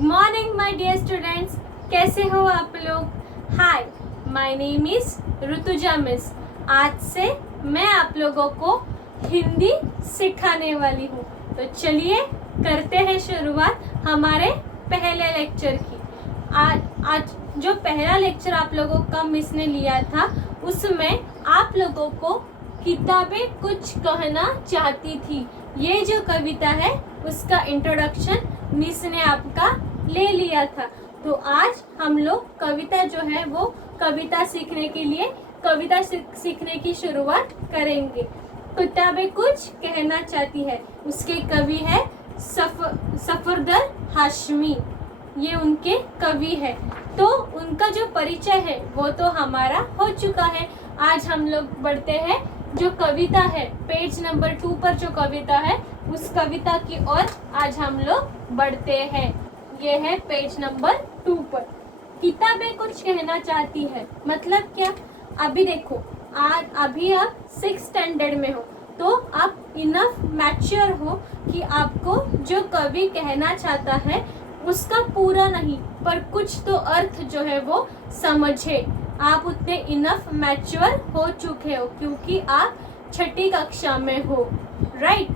Good morning my dear students, कैसे हो आप लोग। Hi, my name is Rituja miss. आज से मैं आप लोगों को हिंदी सिखाने वाली हूँ। तो चलिए करते हैं शुरुआत हमारे पहले लेक्चर की। आज जो पहला लेक्चर आप लोगों का मिस ने लिया था, उसमें आप लोगों को किताबें कुछ कहना चाहती थी, ये जो कविता है उसका इंट्रोडक्शन मिस ने आपका ले लिया था। तो आज हम लोग कविता जो है वो कविता सीखने के लिए कविता सीखने की शुरुआत करेंगे। किताबें कुछ कहना चाहती है, उसके कवि है सफदर हाशमी, ये उनके कवि है। तो उनका जो परिचय है वो तो हमारा हो चुका है। आज हम लोग बढ़ते हैं जो कविता है, पेज नंबर 2 पर जो कविता है उस कविता की ओर आज हम लोग बढ़ते हैं। ये है पेज नंबर 2 पर। किताबें कुछ कहना चाहती है मतलब क्या। अभी देखो, अभी आप 6th स्टैंडर्ड में हो, तो आप इनफ मैच्योर हो कि आपको जो कवि कहना चाहता है उसका पूरा नहीं पर कुछ तो अर्थ जो है वो समझे। आप उतने इनफ मैच्योर हो चुके हो क्योंकि आप 6ठी कक्षा में हो, राइट।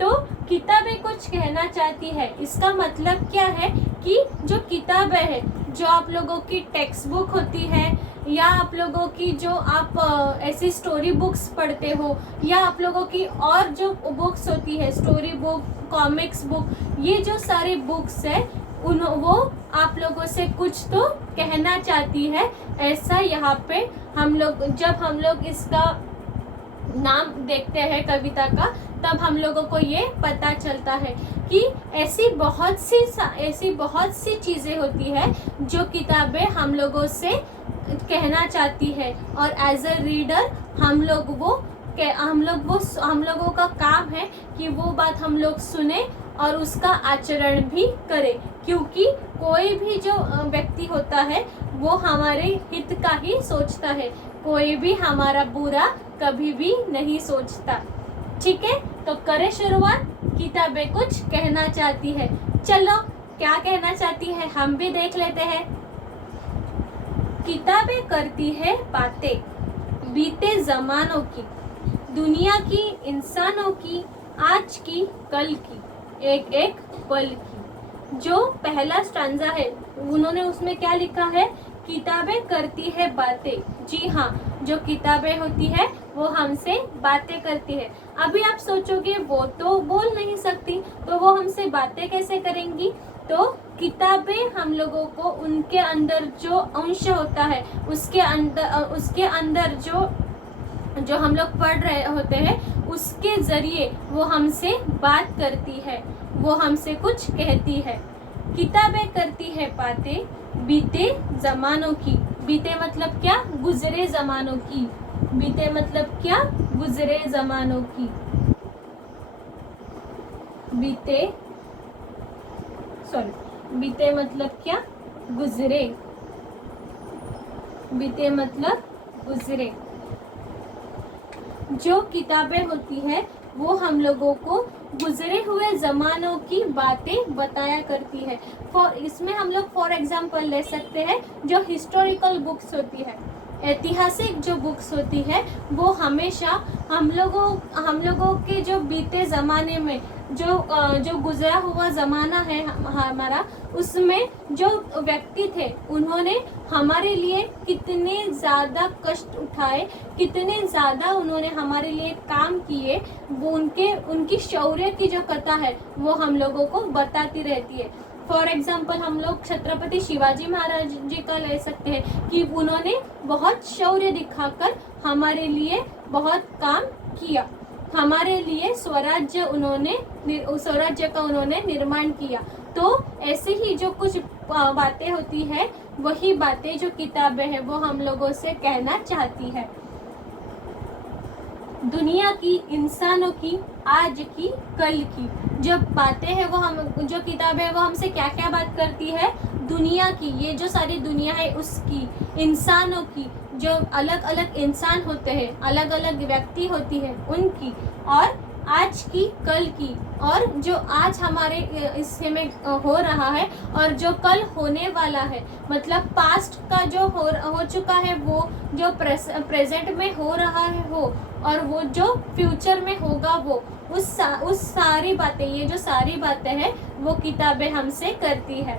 तो किताबें कुछ कहना चाहती है, इसका मतलब क्या है कि जो किताबें है, जो आप लोगों की टेक्स्ट बुक होती है या आप लोगों की जो आप ऐसी स्टोरी बुक्स पढ़ते हो या आप लोगों की और जो बुक्स होती है, स्टोरी बुक, कॉमिक्स बुक, ये जो सारी बुक्स है वो आप लोगों से कुछ तो कहना चाहती है। ऐसा यहाँ पे जब हम लोग इसका नाम देखते हैं कविता का, तब हम लोगों को ये पता चलता है कि ऐसी बहुत सी चीज़ें होती है जो किताबें हम लोगों से कहना चाहती है। और एज अ रीडर हम लोगों का काम है कि वो बात हम लोग सुने और उसका आचरण भी करें, क्योंकि कोई भी जो व्यक्ति होता है वो हमारे हित का ही सोचता है, कोई भी हमारा बुरा कभी भी नहीं सोचता। ठीक है, तो करें शुरुआत। किताबें कुछ कहना चाहती है, चलो क्या कहना चाहती है हम भी देख लेते हैं। किताबें करती है बातें बीते जमानों की, दुनिया की, इंसानों की, आज की, कल की, एक एक पल की। जो पहला स्टांजा है उन्होंने उसमें क्या लिखा है, किताबें करती है बातें। जी हाँ, जो किताबें होती है वो हमसे बातें करती है। अभी आप सोचोगे वो तो बोल नहीं सकती, तो वो हमसे बातें कैसे करेंगी। तो किताबें हम लोगों को उनके अंदर जो अंश होता है उसके अंदर जो हम लोग पढ़ रहे होते हैं उसके जरिए वो हमसे बात करती है, वो हमसे कुछ कहती है। किताबें करती है बातें बीते जमानों की। बीते मतलब क्या, गुजरे जमानों की। बीते मतलब क्या, गुजरे जमानों की। बीते मतलब क्या, गुजरे। बीते मतलब गुजरे। जो किताबें होती है वो हम लोगों को गुजरे हुए ज़मानों की बातें बताया करती है। इसमें हम लोग फॉर एग्जांपल ले सकते हैं जो हिस्टोरिकल बुक्स होती है, ऐतिहासिक जो बुक्स होती है, वो हमेशा हम लोगों के जो बीते ज़माने में जो गुजरा हुआ ज़माना है हमारा, उसमें जो व्यक्ति थे उन्होंने हमारे लिए कितने ज़्यादा कष्ट उठाए, कितने ज़्यादा उन्होंने हमारे लिए काम किए, वो उनकी शौर्य की जो कथा है वो हम लोगों को बताती रहती है। फॉर एग्जाम्पल हम लोग छत्रपति शिवाजी महाराज जी का ले सकते हैं कि उन्होंने बहुत शौर्य दिखाकर हमारे लिए बहुत काम किया, हमारे लिए स्वराज्य का उन्होंने निर्माण किया। तो ऐसे ही जो कुछ बातें होती है, वही बातें जो किताबें हैं वो हम लोगों से कहना चाहती है। दुनिया की, इंसानों की, आज की, कल की। जो बातें हैं जो किताबें हैं वो हमसे क्या क्या बात करती है, दुनिया की, ये जो सारी दुनिया है उसकी, इंसानों की, जो अलग अलग इंसान होते हैं, अलग अलग व्यक्ति होती है उनकी, और आज की, कल की, और जो आज हमारे हिस्से में हो रहा है और जो कल होने वाला है, मतलब पास्ट का जो हो चुका है वो, जो प्रेजेंट में हो रहा है वो, और वो जो फ्यूचर में होगा वो, उस सारी बातें, ये जो सारी बातें हैं वो किताबें हमसे करती है।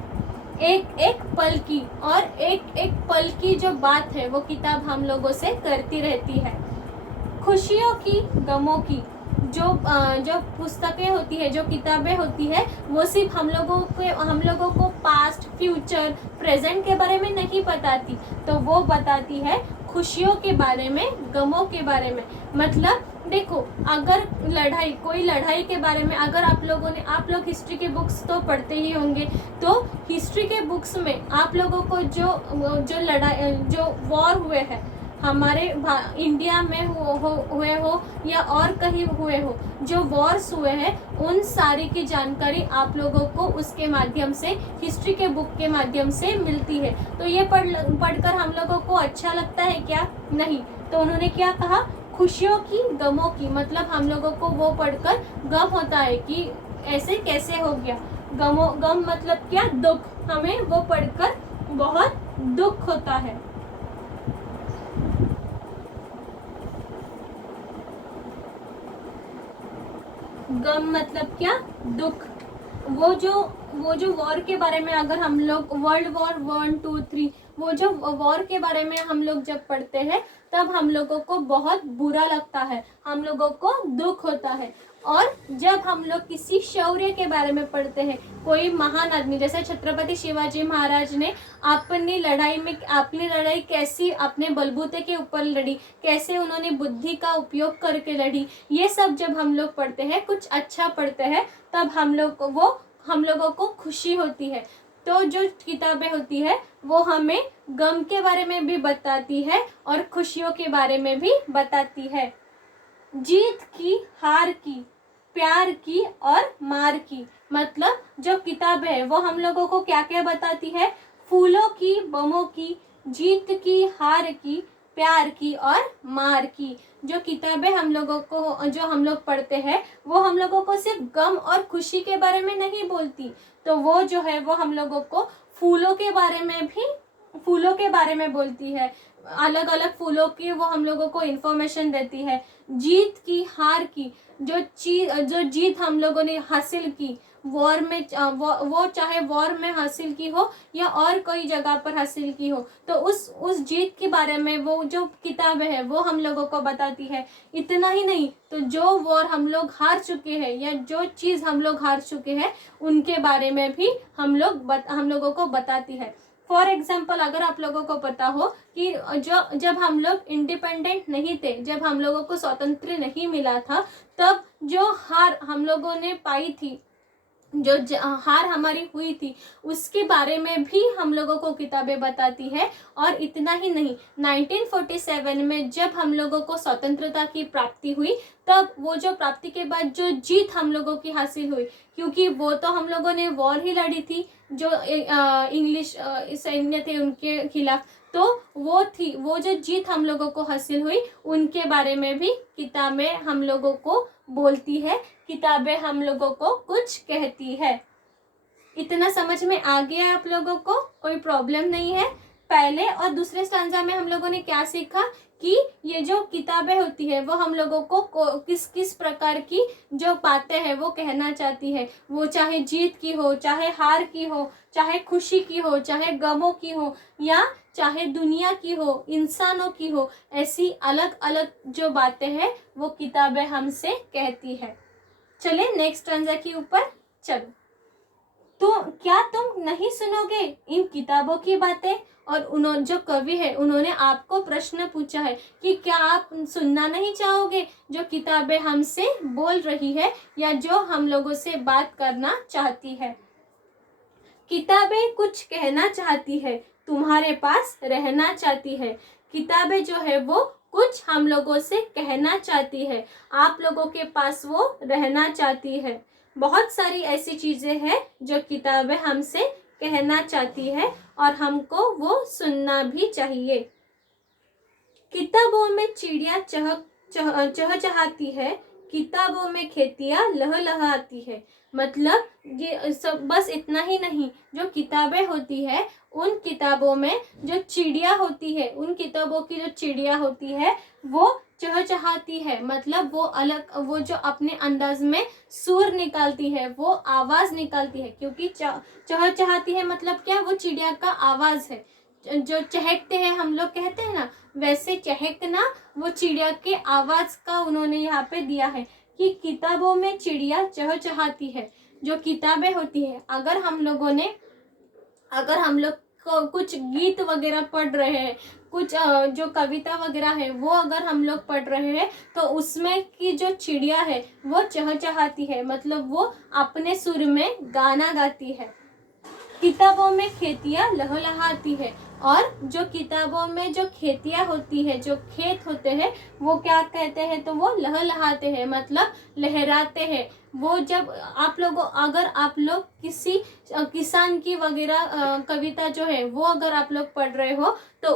एक एक पल की, और एक एक पल की जो बात है वो किताब हम लोगों से करती रहती है। खुशियों की, गमों की, जो पुस्तकें होती है, जो किताबें होती है, वो सिर्फ हम लोगों को पास्ट, फ्यूचर, प्रेजेंट के बारे में नहीं बताती, तो वो बताती है खुशियों के बारे में, गमों के बारे में। मतलब देखो, अगर कोई लड़ाई के बारे में, अगर आप लोग हिस्ट्री के बुक्स तो पढ़ते ही होंगे, तो हिस्ट्री के बुक्स में आप लोगों को जो लड़ाई, जो वॉर हुए हैं हमारे इंडिया में हुए हो या और कहीं हुए हो, जो वॉर्स हुए हैं, उन सारी की जानकारी आप लोगों को उसके माध्यम से, हिस्ट्री के बुक के माध्यम से मिलती है। तो ये पढ़कर हम लोगों को अच्छा लगता है क्या? नहीं। तो उन्होंने क्या कहा? खुशियों की, गमों की, मतलब हम लोगों को वो पढ़कर गम होता है कि ऐसे कैसे हो गया। गम मतलब क्या? दुख। हमें वो पढ़कर बहुत दुख होता है। गम मतलब क्या? दुख। वो जो वॉर के बारे में, अगर हम लोग वर्ल्ड वॉर 1, 2, 3, वो जो वॉर के बारे में हम लोग जब पढ़ते हैं, तब हम लोगों को बहुत बुरा लगता है, हम लोगों को दुख होता है। और जब हम लोग किसी शौर्य के बारे में पढ़ते हैं, कोई महान आदमी, जैसे छत्रपति शिवाजी महाराज ने अपनी लड़ाई कैसी अपने बलबूते के ऊपर लड़ी, कैसे उन्होंने बुद्धि का उपयोग करके लड़ी, ये सब जब हम लोग पढ़ते हैं, कुछ अच्छा पढ़ते हैं, तब हम लोगों को खुशी होती है। तो जो किताबें होती है वो हमें गम के बारे में भी बताती है और खुशियों के बारे में भी बताती है। जीत की, हार की, प्यार की और मार की, मतलब जो किताब है वो हम लोगों को क्या क्या बताती है? फूलों की, बमों की, जीत की, हार की, प्यार की और मार की। जो किताबें हम लोग पढ़ते हैं, वो हम लोगों को सिर्फ गम और खुशी के बारे में नहीं बोलती, तो वो जो है वो हम लोगों को फूलों के बारे में बोलती है। अलग अलग फूलों की वो हम लोगों को इन्फॉर्मेशन देती है। जीत की, हार की, जो जीत हम लोगों ने हासिल की वॉर में, वो चाहे वॉर में हासिल की हो या और कोई जगह पर हासिल की हो, तो उस जीत के बारे में वो जो किताब है वो हम लोगों को बताती है। इतना ही नहीं, तो जो वॉर हम लोग हार चुके हैं या जो चीज़ हम लोग हार चुके हैं, उनके बारे में भी हम लोगों को बताती है। फॉर एग्जाम्पल, अगर आप लोगों को पता हो कि जब हम लोग इंडिपेंडेंट नहीं थे, जब हम लोगों को स्वतंत्र नहीं मिला था, तब जो हार हम लोगों ने पाई थी, जो हार हमारी हुई थी, उसके बारे में भी हम लोगों को किताबें बताती है। और इतना ही नहीं, 1947 में जब हम लोगों को स्वतंत्रता की प्राप्ति हुई, तब वो जो प्राप्ति के बाद जो जीत हम लोगों की हासिल हुई, क्योंकि वो तो हम लोगों ने वॉर ही लड़ी थी, जो इंग्लिश सैन्य थे उनके खिलाफ, तो वो जो जीत हम लोगों को हासिल हुई, उनके बारे में भी किताबें हम लोगों को बोलती है, किताबें हम लोगों को कुछ कहती है। इतना समझ में आ गया आप लोगों को? कोई प्रॉब्लम नहीं है? पहले और दूसरे स्टांजा में हम लोगों ने क्या सीखा कि ये जो किताबें होती है वो हम लोगों को किस किस प्रकार की जो बातें हैं वो कहना चाहती है। वो चाहे जीत की हो, चाहे हार की हो, चाहे खुशी की हो, चाहे गमों की हो, या चाहे दुनिया की हो, इंसानों की हो, ऐसी अलग अलग जो बातें हैं वो किताबें हमसे कहती है। चले नेक्स्ट स्टांजा के ऊपर चलो। तो क्या तुम नहीं सुनोगे इन किताबों की बातें? और उन्होंने, जो कवि है, उन्होंने आपको प्रश्न पूछा है कि क्या आप सुनना नहीं चाहोगे जो किताबें हमसे बोल रही है या जो हम लोगों से बात करना चाहती है। किताबें कुछ कहना चाहती है, तुम्हारे पास रहना चाहती है। किताबें जो है वो कुछ हम लोगों से कहना चाहती है, आप लोगों के पास वो रहना चाहती है। बहुत सारी ऐसी चीजें हैं जो किताबें हमसे कहना चाहती है और हमको वो सुनना भी चाहिए। किताबों में चिड़िया चहचहाती है, किताबों में खेतियाँ लहलहाती है। मतलब ये सब बस इतना ही नहीं, जो किताबें होती है उन किताबों में जो चिड़िया होती है, उन किताबों की जो चिड़िया होती है वो चहचहाती है। मतलब वो अलग, वो जो अपने अंदाज में सुर निकालती है, वो आवाज निकालती है। क्योंकि चहचहाती है मतलब क्या, वो चिड़िया का आवाज है। जो चहकते हैं हम लोग कहते हैं ना, वैसे चहकना वो चिड़िया के आवाज का उन्होंने यहाँ पे दिया है कि किताबों में चिड़िया चहचहाती है। जो किताबें होती है, अगर हम लोग कुछ गीत वगैरह पढ़ रहे हैं, कुछ जो कविता वगैरह है वो अगर हम लोग पढ़ रहे हैं, तो उसमें की जो चिड़िया है वो चहचहाती है। मतलब वो अपने सुर में गाना गाती है। किताबों में खेतियाँ लहलहाती है। और जो किताबों में जो खेतियाँ होती है, जो खेत होते हैं, वो क्या कहते हैं, तो वो लहलहाते हैं, मतलब लहराते हैं। वो जब अगर आप लोग किसी किसान की वगैरह कविता जो है वो अगर आप लोग पढ़ रहे हो, तो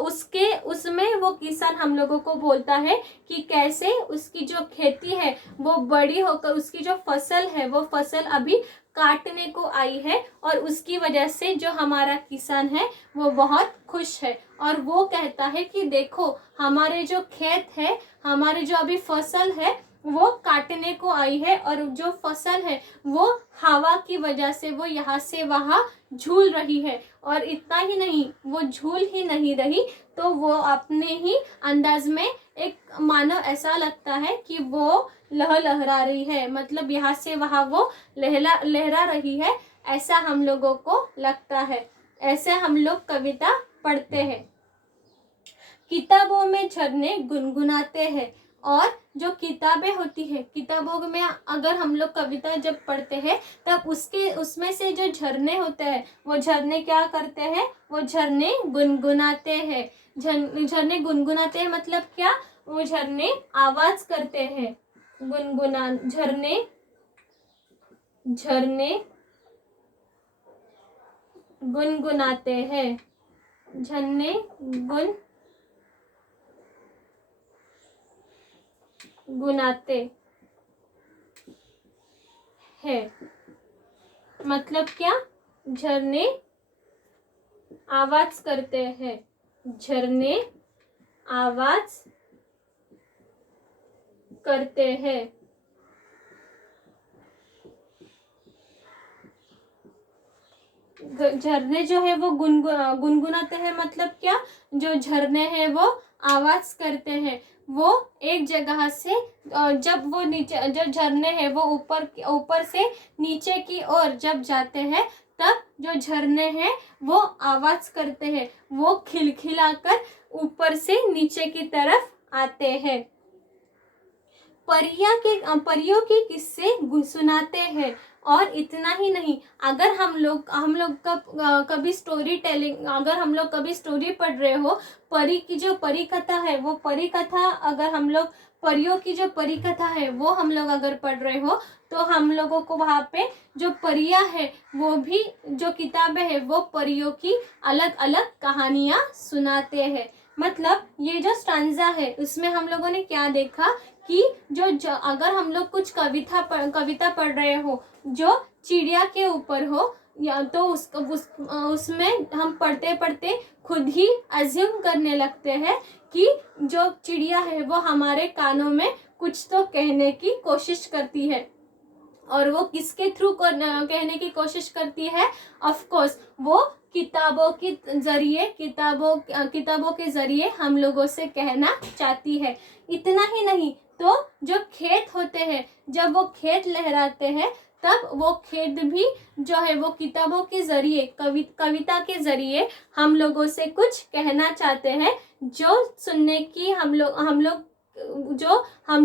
उसमें वो किसान हम लोगों को बोलता है कि कैसे उसकी जो खेती है वो बड़ी होकर, उसकी जो फसल है वो फसल अभी काटने को आई है, और उसकी वजह से जो हमारा किसान है वो बहुत खुश है। और वो कहता है कि देखो, हमारे जो खेत है, हमारे जो अभी फसल है वो काटने को आई है, और जो फसल है वो हवा की वजह से वो यहाँ से वहाँ झूल रही है। और इतना ही नहीं, वो झूल ही नहीं रही, तो वो अपने ही अंदाज में एक मानो ऐसा लगता है कि वो लहरा रही है। मतलब यहाँ से वहाँ वो लहरा रही है, ऐसा हम लोगों को लगता है। ऐसे हम लोग कविता पढ़ते हैं। किताबों में झरने गुनगुनाते हैं। और जो किताबें होती है, किताबों में अगर हम लोग कविता जब पढ़ते हैं, तब उसमें से जो झरने होते हैं, वो झरने क्या करते हैं, वो झरने गुनगुनाते हैं। झरने गुनगुनाते हैं मतलब क्या, वो झरने आवाज करते हैं। झरने गुनगुनाते हैं। झरने गुनाते हैं मतलब क्या, झरने आवाज करते हैं। झरने आवाज करते हैं। झरने जो है वो गुनगुनाते हैं मतलब क्या, जो झरने हैं वो आवाज करते हैं। वो एक जगह से जब वो नीचे, जो झरने हैं वो ऊपर से नीचे की ओर जब जाते हैं, तब जो झरने हैं वो आवाज करते हैं। वो खिलखिलाकर ऊपर से नीचे की तरफ आते हैं। परियों के किस्से सुनाते हैं। और इतना ही नहीं, अगर हम लोग कभी स्टोरी टेलिंग, अगर हम लोग कभी स्टोरी पढ़ रहे हो, परी की जो परी कथा है, वो परी कथा अगर हम लोग, परियों की जो परी कथा है वो हम लोग अगर पढ़ रहे हो, तो हम लोगों को वहाँ पे जो परियां है, वो भी जो किताबें है वो परियों की अलग अलग कहानियाँ सुनाते हैं। मतलब ये जो स्टांजा है, उसमें हम लोगों ने क्या देखा कि जो अगर हम लोग कुछ कविता पढ़ रहे हो जो चिड़िया के ऊपर हो, या तो उसमें हम पढ़ते पढ़ते खुद ही अज्यूम करने लगते हैं कि जो चिड़िया है वो हमारे कानों में कुछ तो कहने की कोशिश करती है। और वो किसके थ्रू कहने की कोशिश करती है, ऑफ कोर्स वो किताबों के जरिए हम लोगों से कहना चाहती है। इतना ही नहीं, तो जो खेत होते हैं, जब वो खेत लहराते हैं, तब वो खेत भी जो है वो किताबों के जरिए, कविता के जरिए हम लोगों से कुछ कहना चाहते हैं, जो सुनने की हम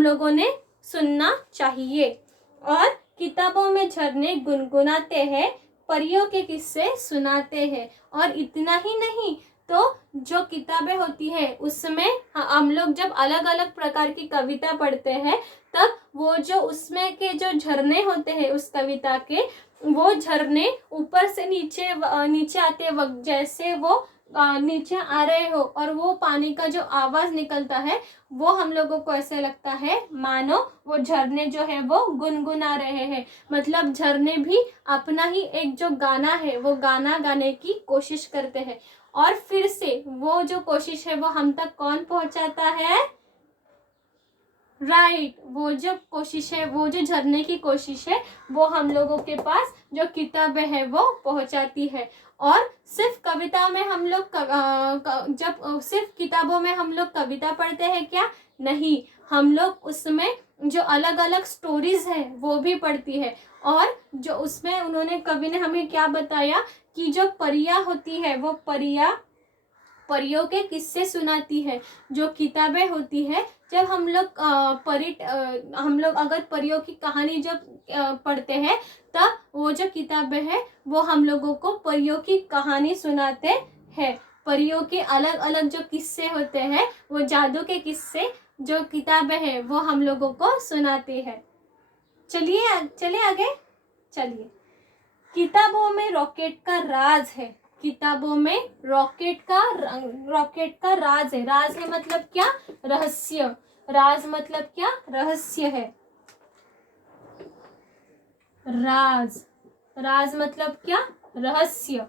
लोगों ने सुनना चाहिए। और किताबों में झरने गुनगुनाते हैं, परियों के किस्से सुनाते हैं। और इतना ही नहीं, तो जो किताबें होती है उसमें हम लोग जब अलग अलग प्रकार की कविता पढ़ते हैं, तब वो जो उसमें के जो झरने होते हैं उस कविता के, वो झरने ऊपर से नीचे नीचे आते वक्त जैसे वो नीचे आ रहे हो और वो पानी का जो आवाज निकलता है वो हम लोगों को ऐसे लगता है मानो वो झरने जो है वो गुनगुना रहे हैं। मतलब झरने भी अपना ही एक जो गाना है वो गाना गाने की कोशिश करते हैं और फिर से वो जो कोशिश है वो हम तक कौन पहुंचाता है? राइट, वो जो कोशिश है, वो जो झरने की कोशिश है वो हम लोगों के पास जो किताबें है वो पहुंचाती है। और सिर्फ कविता में हम लोग जब सिर्फ किताबों में हम लोग कविता पढ़ते हैं क्या? नहीं, हम लोग उसमें जो अलग अलग स्टोरीज है वो भी पढ़ती है। और जो उसमें उन्होंने कवि ने हमें क्या बताया कि जो परियां होती है वो परियों के किस्से सुनाती है। जो किताबें होती है, जब हम लोग अगर परियों की कहानी जब पढ़ते हैं तब वो जो किताबें हैं वो हम लोगों को परियों की कहानी सुनाते हैं। परियों के अलग अलग जो किस्से होते हैं, वो जादू के किस्से जो किताबें हैं वो हम लोगों को सुनाती है। चलिए आगे। चलिए, किताबों में रॉकेट का राज है। किताबों में रॉकेट का राज है। राज है मतलब क्या? रहस्य। राज मतलब क्या? रहस्य है। राज मतलब क्या? रहस्य।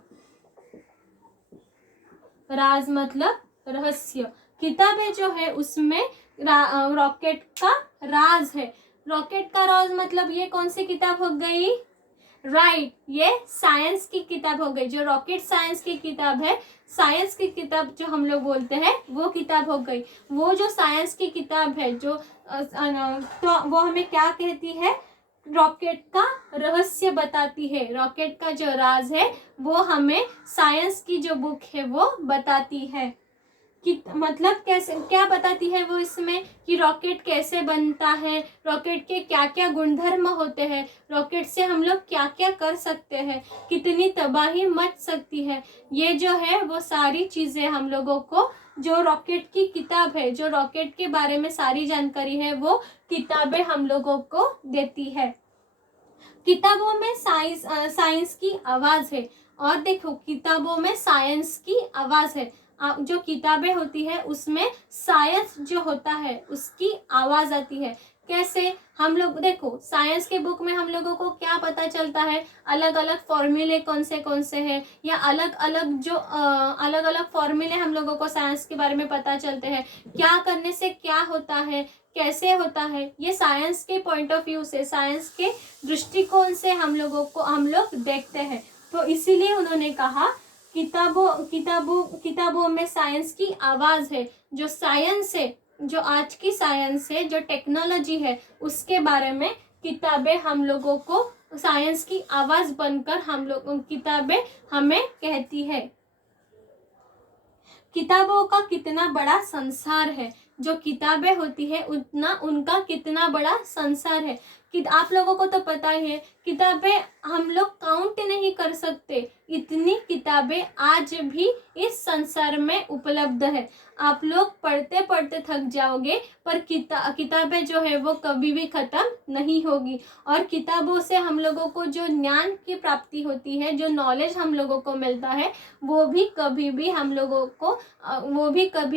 राज मतलब रहस्य। किताबें जो है उसमें रॉकेट का राज है। रॉकेट का राज मतलब ये कौन सी किताब हो गई? राइट, ये साइंस की किताब हो गई। जो रॉकेट साइंस की किताब है, साइंस की किताब जो हम लोग बोलते हैं वो किताब हो गई। वो जो साइंस की किताब है जो तो वो हमें क्या कहती है? रॉकेट का रहस्य बताती है। रॉकेट का जो राज है वो हमें साइंस की जो बुक है वो बताती है। कि मतलब कैसे, क्या बताती है वो इसमें कि रॉकेट कैसे बनता है, रॉकेट के क्या क्या गुणधर्म होते हैं, रॉकेट से हम लोग क्या क्या कर सकते हैं, कितनी तबाही मच सकती है। ये जो है वो सारी चीजें हम लोगों को, जो रॉकेट की किताब है, जो रॉकेट के बारे में सारी जानकारी है वो किताबें हम लोगों को देती है। किताबों में साइंस की आवाज है। और देखो, किताबों में साइंस की आवाज है। जो किताबें होती है उसमें साइंस जो होता है उसकी आवाज आती है। कैसे? हम लोग देखो, साइंस के बुक में हम लोगों को क्या पता चलता है? अलग अलग फॉर्मूले कौन से हैं, या अलग अलग फॉर्मूले हम लोगों को साइंस के बारे में पता चलते हैं। क्या करने से क्या होता है, कैसे होता है, ये साइंस के पॉइंट ऑफ व्यू से, साइंस के दृष्टिकोण से हम लोग देखते हैं। तो इसीलिए उन्होंने कहा किताबों में साइंस की आवाज है। जो साइंस है, जो आज की साइंस है, जो टेक्नोलॉजी है, उसके बारे में किताबें हम लोगों को साइंस की आवाज बनकर किताबें हमें कहती है। किताबों का कितना बड़ा संसार है। जो किताबें होती है उतना उनका कितना बड़ा संसार है। कि आप लोगों को तो पता ही है, किताबें हम लोग काउंट नहीं कर सकते, इतनी किताबें आज भी इस संसार में उपलब्ध है। आप लोग पढ़ते पढ़ते थक जाओगे, पर किताबें जो है वो कभी भी खत्म नहीं होगी। और किताबों से हम लोगों को जो ज्ञान की प्राप्ति होती है, जो नॉलेज हम लोगों को मिलता है, वो भी कभी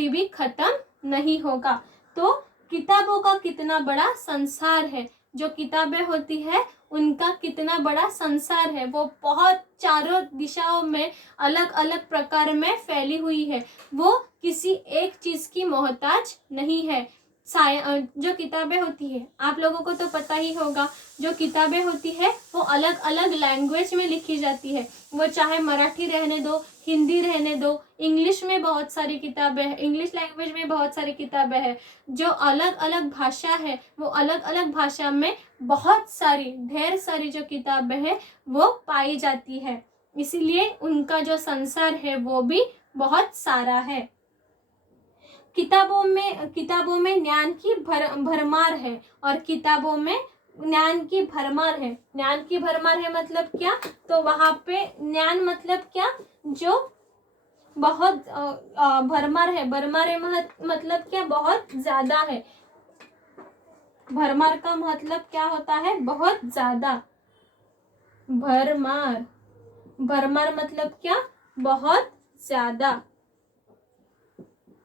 भी खत्म नहीं होगा। तो किताबों का कितना बड़ा संसार है। जो किताबें होती है उनका कितना बड़ा संसार है। वो बहुत चारों दिशाओं में अलग अलग प्रकार में फैली हुई है। वो किसी एक चीज की मोहताज नहीं है। जो किताबें होती है, आप लोगों को तो पता ही होगा, जो किताबें होती है वो अलग अलग लैंग्वेज में लिखी जाती है। वो चाहे मराठी रहने दो, हिंदी रहने दो, इंग्लिश में बहुत सारी किताबें हैं, इंग्लिश लैंग्वेज में बहुत सारी किताबें हैं। जो अलग अलग भाषा है, वो अलग अलग भाषा में बहुत सारी, ढेर सारी जो किताबें हैं वो पाई जाती है। इसीलिए उनका जो संसार है वो भी बहुत सारा है। किताबों में ज्ञान की भरमार है। और किताबों में ज्ञान की भरमार है। ज्ञान की भरमार है मतलब क्या? तो वहां पे ज्ञान मतलब क्या? जो बहुत भरमार है। मतलब क्या? बहुत ज्यादा है। भरमार का मतलब क्या होता है? बहुत ज्यादा। भरमार। भरमार मतलब क्या? बहुत ज्यादा,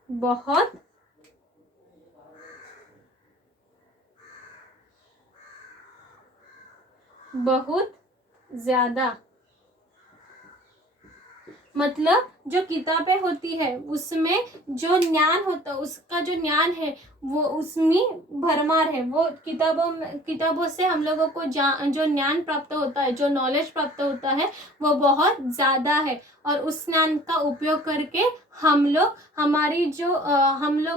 बहुत बहुत ज्यादा। मतलब जो किताबें होती है उसमें जो ज्ञान होता है, उसका जो ज्ञान है वो उसमें भरमार है। वो किताबों से हम लोगों को जो ज्ञान प्राप्त होता है, जो नॉलेज प्राप्त होता है वो बहुत ज़्यादा है। और उस ज्ञान का उपयोग करके हम लोग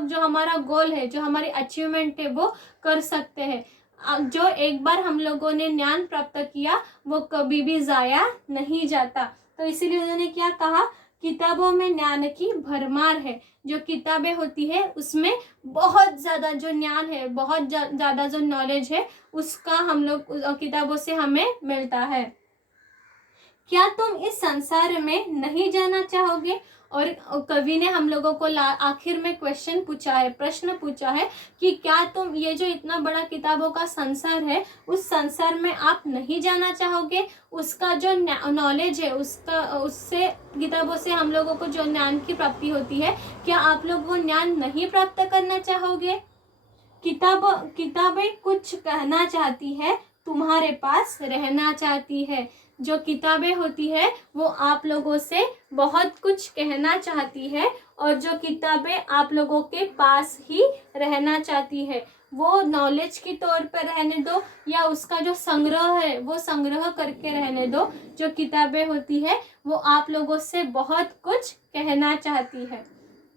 जो हमारा गोल है, जो हमारी अचीवमेंट है वो कर सकते हैं। जो एक बार हम लोगों ने ज्ञान प्राप्त किया वो कभी भी ज़ाया नहीं जाता। तो इसीलिए उन्होंने क्या कहा? किताबों में ज्ञान की भरमार है। जो किताबें होती है उसमें बहुत ज़्यादा जो ज्ञान है, बहुत ज़्यादा जो नॉलेज है उसका हम लोग किताबों से हमें मिलता है। क्या तुम इस संसार में नहीं जाना चाहोगे? और कवि ने हम लोगों को आखिर में क्वेश्चन पूछा है, प्रश्न पूछा है कि क्या तुम ये जो इतना बड़ा किताबों का संसार है उस संसार में आप नहीं जाना चाहोगे? उसका जो नॉलेज है उससे किताबों से हम लोगों को जो ज्ञान की प्राप्ति होती है, क्या आप लोग वो ज्ञान नहीं प्राप्त करना चाहोगे? किताबें कुछ कहना चाहती है, तुम्हारे पास रहना चाहती है। जो किताबें होती है वो आप लोगों से बहुत कुछ कहना चाहती है और जो किताबें आप लोगों के पास ही रहना चाहती है, वो नॉलेज के तौर पर रहने दो या उसका जो संग्रह है वो संग्रह करके रहने दो। जो किताबें होती है वो आप लोगों से बहुत कुछ कहना चाहती है।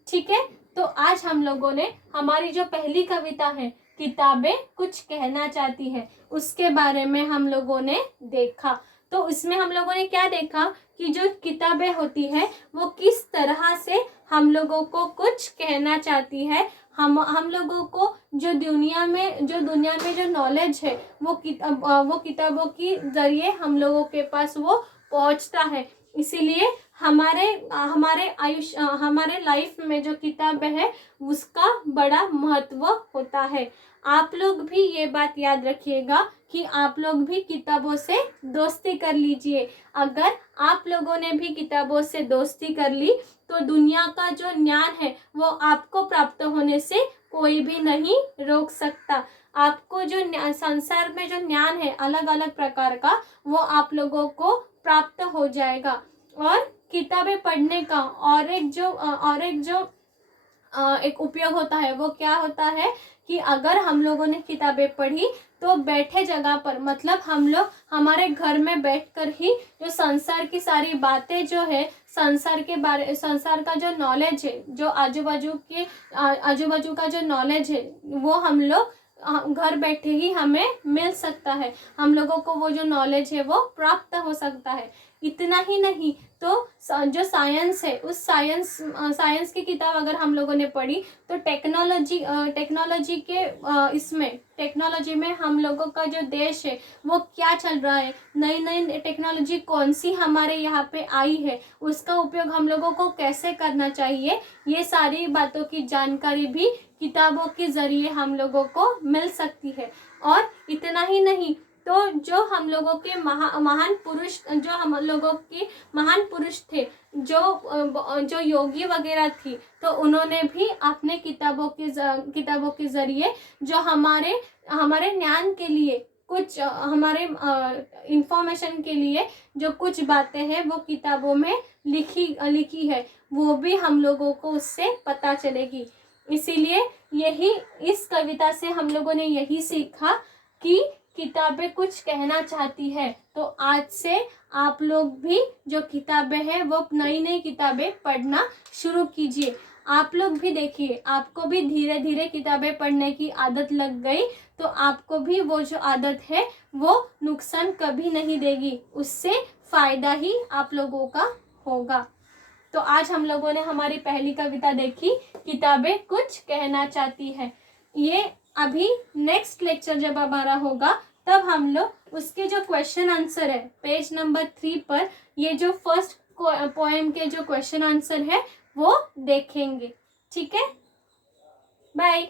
ठीक है, तो आज हम लोगों ने हमारी जो पहली कविता है किताबें कुछ कहना चाहती है उसके बारे में हम लोगों ने देखा। तो इसमें हम लोगों ने क्या देखा कि जो किताबें होती है वो किस तरह से हम लोगों को कुछ कहना चाहती है। हम लोगों को जो दुनिया में जो नॉलेज है वो किताबों के जरिए हम लोगों के पास वो पहुंचता है। इसीलिए हमारे लाइफ में जो किताब है उसका बड़ा महत्व होता है। आप लोग भी ये बात याद रखिएगा कि आप लोग भी किताबों से दोस्ती कर लीजिए। अगर आप लोगों ने भी किताबों से दोस्ती कर ली तो दुनिया का जो ज्ञान है वो आपको प्राप्त होने से कोई भी नहीं रोक सकता। आपको जो संसार में जो ज्ञान है अलग अलग प्रकार का वो आप लोगों को प्राप्त हो जाएगा। और किताबें पढ़ने का और एक जो एक उपयोग होता है वो क्या होता है कि अगर हम लोगों ने किताबें पढ़ी तो बैठे जगह पर, मतलब हम लोग हमारे घर में बैठकर ही जो संसार की सारी बातें जो है, संसार का जो नॉलेज है, जो आजू बाजू का जो नॉलेज है वो हम लोग घर बैठे ही हमें मिल सकता है। हम लोगों को वो जो नॉलेज है वो प्राप्त हो सकता है। इतना ही नहीं तो जो साइंस है उस साइंस की किताब अगर हम लोगों ने पढ़ी तो टेक्नोलॉजी में हम लोगों का जो देश है वो क्या चल रहा है, नई नई टेक्नोलॉजी कौन सी हमारे यहाँ पे आई है, उसका उपयोग हम लोगों को कैसे करना चाहिए, ये सारी बातों की जानकारी भी किताबों के जरिए हम लोगों को मिल सकती है। और इतना ही नहीं तो जो हम लोगों के महान पुरुष थे, जो योगी वगैरह थी, तो उन्होंने भी अपने किताबों के जरिए जो हमारे ज्ञान के लिए कुछ हमारे इंफॉर्मेशन के लिए जो कुछ बातें हैं वो किताबों में लिखी है, वो भी हम लोगों को उससे पता चलेगी। इसीलिए इस कविता से हम लोगों ने यही सीखा कि किताबें कुछ कहना चाहती है। तो आज से आप लोग भी जो किताबें हैं वो नई नई किताबें पढ़ना शुरू कीजिए। आप लोग भी देखिए, आपको भी धीरे धीरे किताबें पढ़ने की आदत लग गई तो आपको भी वो जो आदत है वो नुकसान कभी नहीं देगी, उससे फायदा ही आप लोगों का होगा। तो आज हम लोगों ने हमारी पहली कविता देखी, किताबें कुछ कहना चाहती है। ये अभी नेक्स्ट लेक्चर जब हमारा होगा तब हम लोग उसके जो क्वेश्चन आंसर है पेज नंबर 3 पर ये जो फर्स्ट पोएम के जो क्वेश्चन आंसर है वो देखेंगे। ठीक है, बाय।